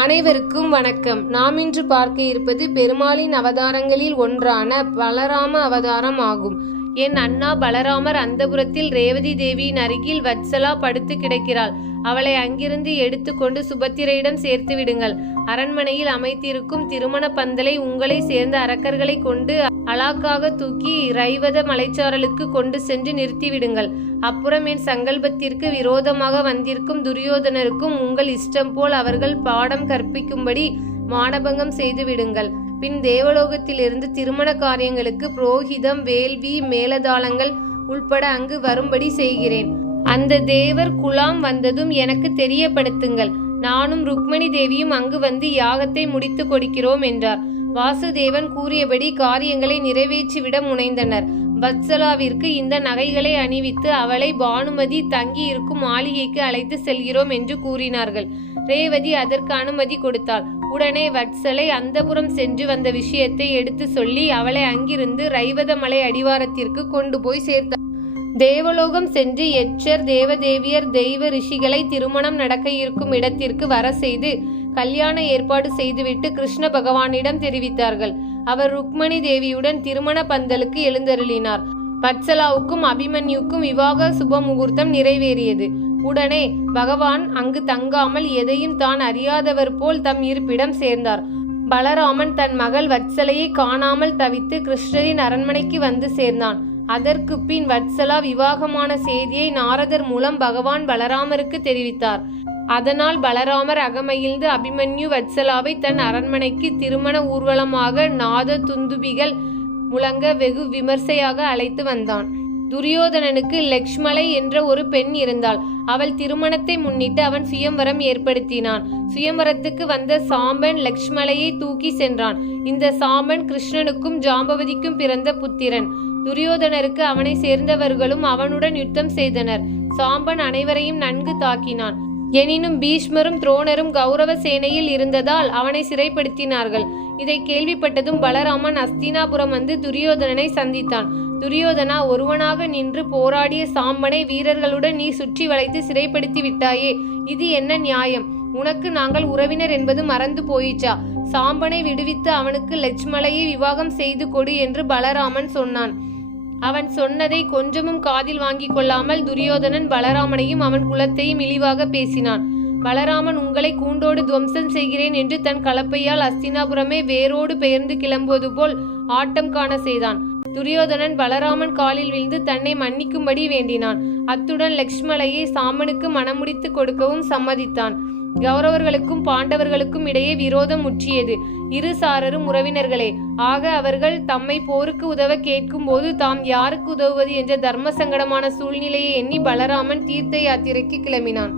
அனைவருக்கும் வணக்கம். நாம் இன்று பார்க்க இருப்பது பெருமாளின் அவதாரங்களில் ஒன்றான பலராம அவதாரம் ஆகும். என் அண்ணா பலராமர் அந்தபுரத்தில் ரேவதி தேவியின் அருகில் வத்சலா படுத்து கிடக்கிறாள். அவளை அங்கிருந்து எடுத்துக்கொண்டு சுபத்திரையிடம் சேர்த்து விடுங்கள். அரண்மனையில் அமைத்திருக்கும் திருமண பந்தலை உங்களை சேர்ந்த அரக்கர்களை கொண்டு அலாக்காக தூக்கி ரைவத மலைச்சாரலுக்கு கொண்டு சென்று நிறுத்திவிடுங்கள். அப்புறம் என் சங்கல்பத்திற்கு விரோதமாக வந்திருக்கும் துரியோதனருக்கும் உங்கள் இஷ்டம் போல் அவர்கள் பாடம் கற்பிக்கும்படி மானபங்கம் செய்து விடுங்கள். பின் தேவலோகத்திலிருந்து திருமண காரியங்களுக்கு புரோகிதம், வேள்வி, மேலதாளங்கள் உள்பட அங்கு வரும்படி செய்கிறேன். அந்த தேவர் குலாம் வந்ததும் எனக்கு தெரியப்படுத்துங்கள். நானும் ருக்மணி தேவியும் அங்கு வந்து யாகத்தை முடித்து கொடுக்கிறோம் என்றார். வாசுதேவன் கூறியபடி காரியங்களை நிறைவேற்றிவிட முனைந்தனர். வத்சலாவிற்கு இந்த நகைகளை அணிவித்து அவளை பானுமதி தங்கி இருக்கும் மாளிகைக்கு அழைத்து செல்கிறோம் என்று கூறினார்கள். ரேவதி அதற்கு அனுமதி கொடுத்தாள். உடனே வத்சலை அந்தபுரம் சென்று வந்த விஷயத்தை எடுத்து சொல்லி அவளை அங்கிருந்து ரைவத மலை அடிவாரத்திற்கு கொண்டு போய் சேர்த்தார். தேவலோகம் சென்று யட்சர், தேவதேவியர், தெய்வ ரிஷிகளை திருமணம் நடக்க இருக்கும் இடத்திற்கு வர செய்து கல்யாண ஏற்பாடு செய்துவிட்டு கிருஷ்ண பகவானிடம் தெரிவித்தார்கள். அவர் ருக்மணி தேவியுடன் திருமண பந்தலுக்கு எழுந்தருளினார். வத்சலாவுக்கும் அபிமன்யுக்கும் விவாக சுப முகூர்த்தம் நிறைவேறியது. உடனே பகவான் அங்கு தங்காமல் எதையும் தான் அறியாதவர் போல் தம் இருப்பிடம் சேர்ந்தார். பலராமன் தன் மகள் வத்சலையை காணாமல் தவித்து கிருஷ்ணரின் அரண்மனைக்கு வந்து சேர்ந்தான். அதற்கு பின் வத்சலா விவாகமான செய்தியை நாரதர் மூலம் பகவான் பலராமருக்கு தெரிவித்தார். அதனால் பலராமர் அகமகிழ்ந்து அபிமன்யு வத்சலாவை தன் அரண்மனைக்கு திருமண ஊர்வலமாக நாத துந்துபிகள் முழங்க வெகு விமர்சையாக அழைத்து வந்தான். துரியோதனனுக்கு லக்ஷ்மலை என்ற ஒரு பெண் இருந்தாள். அவள் திருமணத்தை முன்னிட்டு அவன் சுயம்வரம் ஏற்படுத்தினான். சுயம்வரத்துக்கு வந்த சாம்பன் லக்ஷ்மலையை தூக்கி சென்றான். இந்த சாம்பன் கிருஷ்ணனுக்கும் ஜாம்பவதிக்கும் பிறந்த புத்திரன். துரியோதனருக்கு அவனை சேர்ந்தவர்களும் அவனுடன் யுத்தம் செய்தனர். சாம்பன் அனைவரையும் நன்கு தாக்கினான். எனினும் பீஷ்மரும் துரோணரும் கௌரவ சேனையில் இருந்ததால் அவனை சிறைப்படுத்தினார்கள். இதை கேள்விப்பட்டதும் பலராமன் அஸ்தினாபுரம் வந்து துரியோதனனை சந்தித்தான். துரியோதனா, ஒருவனாக நின்று போராடிய சாம்பனை வீரர்களுடன் நீ சுற்றி வளைத்து சிறைப்படுத்தி விட்டாயே, இது என்ன நியாயம்? உனக்கு நாங்கள் உறவினர் என்பது மறந்து போயிற்றா? சாம்பனை விடுவித்து அவனுக்கு லட்சுமலையை விவாகம் செய்து கொடு என்று பலராமன் சொன்னான். அவன் சொன்னதை கொஞ்சமும் காதில் வாங்கி கொள்ளாமல் துரியோதனன் பலராமனையும் அவன் குலத்தையும் இழிவாக பேசினான். பலராமன் உங்களை கூண்டோடு துவம்சம் செய்கிறேன் என்று தன் கலப்பையால் அஸ்தினாபுரமே வேரோடு பெயர்ந்து கிளம்புவது போல் ஆட்டம் காண செய்தான். துரியோதனன் பலராமன் காலில் விழுந்து தன்னை மன்னிக்கும்படி வேண்டினான். அத்துடன் லக்ஷ்மலையை சாமனுக்கு மனமுடித்து கொடுக்கவும் சம்மதித்தான். கௌரவர்களுக்கும் பாண்டவர்களுக்கும் இடையே விரோதம் முற்றியது. இரு சாரரும் உறவினர்களே. ஆக அவர்கள் தம்மை போருக்கு உதவ கேட்கும் போது தாம் யாருக்கு உதவுவது என்ற தர்ம சங்கடமான சூழ்நிலையை எண்ணி பலராமன் தீர்த்த யாத்திரைக்கு கிளம்பினான்.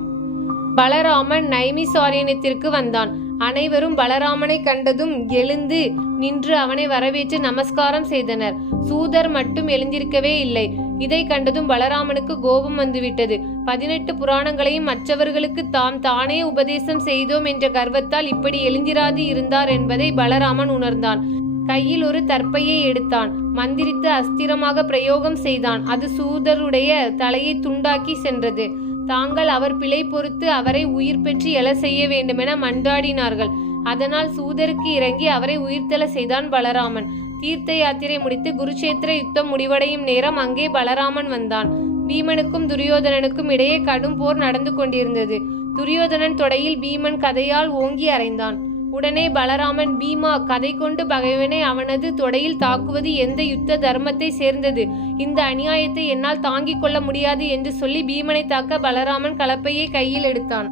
பலராமன் நைமிசாரண்யத்திற்கு வந்தான். அனைவரும் பலராமனை கண்டதும் எழுந்து நின்று அவனை வரவேற்று நமஸ்காரம் செய்தனர். சூதர் மட்டும் எழுந்திருக்கவே இல்லை. இதை கண்டதும் பலராமனுக்கு கோபம் வந்துவிட்டது. 18 புராணங்களையும் மற்றவர்களுக்கு தாம் தானே உபதேசம் செய்தோம் என்ற கர்வத்தால் இப்படி எழுந்திராது இருந்தார் என்பதை பலராமன் உணர்ந்தான். கையில் ஒரு தர்ப்பையை எடுத்தான். மந்திரித்து அஸ்திரமாக பிரயோகம் செய்தான். அது சூதருடைய தலையை துண்டாக்கி சென்றது. தாங்கள் அவர் பிழை பொறுத்து அவரை உயிர் பெற்று எழ செய்ய வேண்டுமென மன்றாடினார்கள். அதனால் சூதருக்கு இறங்கி அவரை உயிர்த்தெழ செய்தான் பலராமன். தீர்த்த யாத்திரை முடித்து குருட்சேத்திர யுத்தம் முடிவடையும் நேரம் அங்கே பலராமன் வந்தான். பீமனுக்கும் துரியோதனனுக்கும் இடையே கடும் போர் நடந்து கொண்டிருந்தது. துரியோதனன் தொடையில் பீமன் கதையால் ஓங்கி அறைந்தான். உடனே பலராமன், பீமா, கதை கொண்டு பகைவனை அவனது தொடையில் தாக்குவது எந்த யுத்த தர்மத்தை சேர்ந்தது? இந்த அநியாயத்தை என்னால் தாங்கிக் கொள்ள முடியாது என்று சொல்லி பீமனை தாக்க பலராமன் கலப்பையை கையில் எடுத்தான்.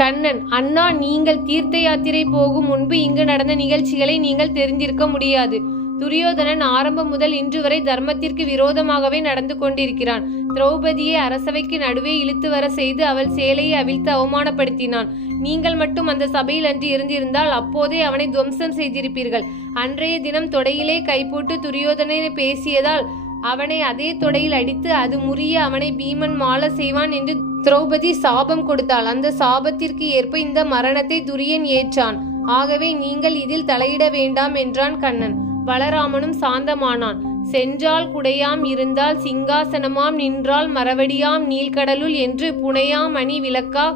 கண்ணன், அண்ணா, நீங்கள் தீர்த்த யாத்திரை போகும் முன்பு இங்கு நடந்த நிகழ்ச்சிகளை நீங்கள் தெரிந்திருக்க முடியாது. துரியோதனன் ஆரம்பம் முதல் இன்று வரை தர்மத்திற்கு விரோதமாகவே நடந்து கொண்டிருக்கிறான். திரௌபதியை அரசவைக்கு நடுவே இழுத்து வர செய்து அவள் சேலையை அவிழ்த்து அவமானப்படுத்தினான். நீங்கள் மட்டும் அந்த சபையில் அன்று இருந்திருந்தால் அப்போதே அவனை துவம்சம் செய்திருப்பீர்கள். அன்றைய தினம் தொடையிலே கைப்போட்டு துரியோதனனை பேசியதால் அவனை அதே தொடையில் அடித்து அது முறிய அவனை பீமன் மாள செய்வான் என்று திரௌபதி சாபம் கொடுத்தாள். அந்த சாபத்திற்கு ஏற்ப இந்த மரணத்தை துரியன் ஏற்றான். ஆகவே நீங்கள் இதில் தலையிட வேண்டாம் என்றான் கண்ணன். பலராமனும் சாந்தமானான். சென்றால் குடையாம், இருந்தால் சிங்காசனமாம், நின்றால் மரவடியாம் நீள்கடலுள் என்று புனையாம் அணி விளக்கா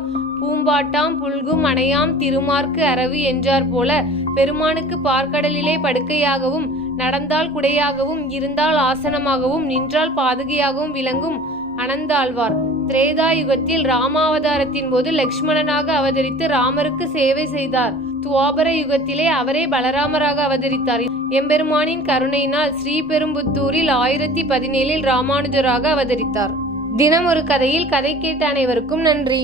பூம்பாட்டாம் புல்கும் அணையாம் திருமார்க்கு அரவு என்றார் போல பெருமானுக்கு பார்க்கடலிலே படுக்கையாகவும் நடந்தால் குடையாகவும் இருந்தால் ஆசனமாகவும் நின்றால் பாதுகையாகவும் விளங்கும் அனந்தாழ்வார் திரேதா யுகத்தில் ராமாவதாரத்தின் போது லக்ஷ்மணனாக அவதரித்து ராமருக்கு சேவை செய்தார். துவாபர யுகத்திலே அவரே பலராமராக அவதரித்தார். எம்பெருமானின் கருணையினால் ஸ்ரீபெரும்புத்தூரில் 1017 ராமானுஜராக அவதரித்தார். தினம் ஒரு கதையில் கதை கேட்ட அனைவருக்கும் நன்றி.